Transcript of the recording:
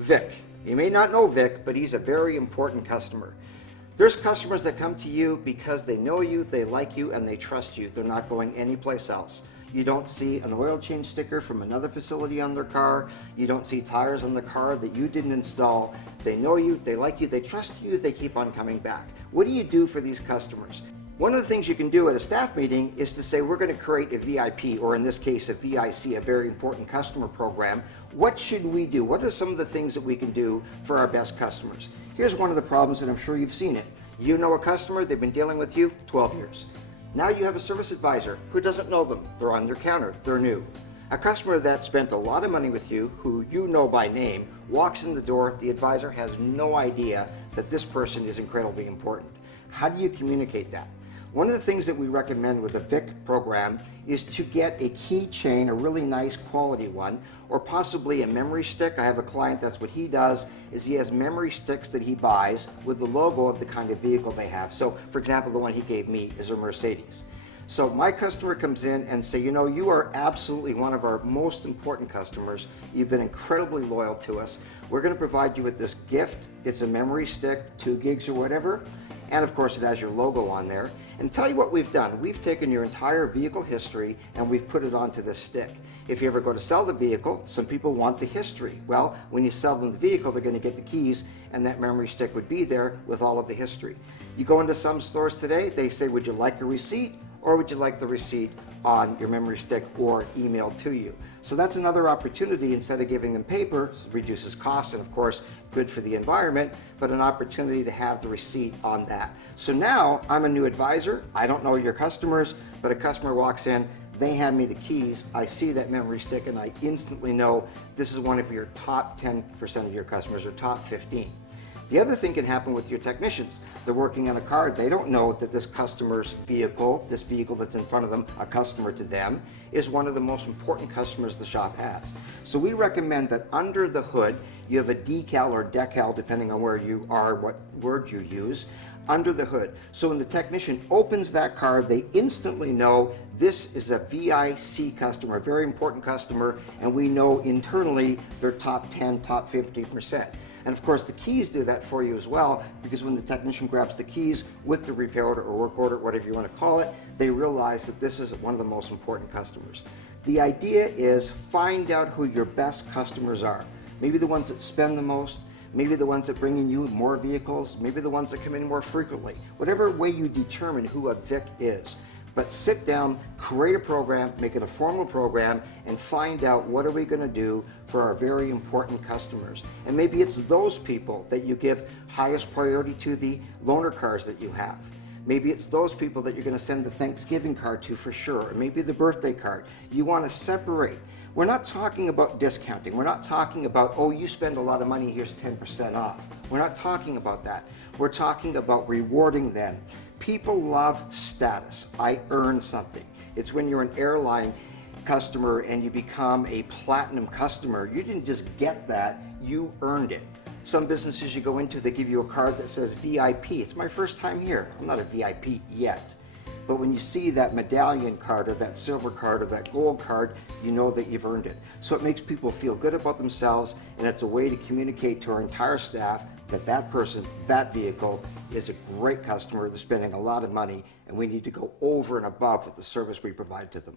Vic. You may not know Vic, but he's a very important customer. There's customers that come to you because they know you, they like you, and they trust you. They're not going anyplace else. You don't see an oil change sticker from another facility on their car. You don't see tires on the car that you didn't install. They know you, they like you, they trust you, they keep on coming back. What do you do for these customers? One of the things you can do at a staff meeting is to say, we're going to create a VIP, or in this case a VIC, a very important customer program. What should we do? What are some of the things that we can do for our best customers? Here's one of the problems, and I'm sure you've seen it. You know a customer, they've been dealing with you 12 years. Now you have a service advisor who doesn't know them. They're on their counter, they're new. A customer that spent a lot of money with you, who you know by name, walks in the door, the advisor has no idea that this person is incredibly important. How do you communicate that? One of the things that we recommend with the VIC program is to get a keychain, a really nice quality one, or possibly a memory stick. I have a client, that's what he does, is he has memory sticks that he buys with the logo of the kind of vehicle they have. So, for example, the one he gave me is a Mercedes. So my customer comes in and say, you know, you are absolutely one of our most important customers. You've been incredibly loyal to us. We're going to provide you with this gift. It's a memory stick, 2 gigs or whatever. And of course it has your logo on there. And tell you what we've done. We've taken your entire vehicle history and we've put it onto this stick. If you ever go to sell the vehicle, some people want the history. Well, when you sell them the vehicle, they're going to get the keys and that memory stick would be there with all of the history. You go into some stores today, they say, would you like a receipt, or would you like the receipt on your memory stick or emailed to you? So that's another opportunity. Instead of giving them paper, reduces costs and of course good for the environment, but an opportunity to have the receipt on that. So now I'm a new advisor. I don't know your customers, but a customer walks in, they hand me the keys, I see that memory stick, and I instantly know this is one of your top 10% of your customers, or top 15. The other thing can happen with your technicians. They're working on a car, they don't know that this customer's vehicle, this vehicle that's in front of them, a customer to them, is one of the most important customers the shop has. So we recommend that under the hood, you have a decal or decal, depending on where you are, what word you use, under the hood. So when the technician opens that car, they instantly know this is a VIC customer, a very important customer, and we know internally they're top 10, top 50%. And of course the keys do that for you as well, because when the technician grabs the keys with the repair order or work order, whatever you want to call it, they realize that this is one of the most important customers. The idea is find out who your best customers are. Maybe the ones that spend the most, maybe the ones that bring in you more vehicles, maybe the ones that come in more frequently. Whatever way you determine who a VIC is. But sit down, create a program, make it a formal program, and find out what are we going to do for our very important customers. And maybe it's those people that you give highest priority to the loaner cars that you have. Maybe it's those people that you're going to send the Thanksgiving card to for sure, or maybe the birthday card. You want to separate. We're not talking about discounting. We're not talking about, oh, you spend a lot of money, here's 10% off. We're not talking about that. We're talking about rewarding them. People love status. I earn something. It's when you're an airline customer and you become a platinum customer. You didn't just get that, you earned it. Some businesses you go into, they give you a card that says VIP. It's my first time here. I'm not a VIP yet. But when you see that medallion card or that silver card or that gold card, you know that you've earned it. So it makes people feel good about themselves, and it's a way to communicate to our entire staff that that person, that vehicle, is a great customer. They're spending a lot of money, and we need to go over and above with the service we provide to them.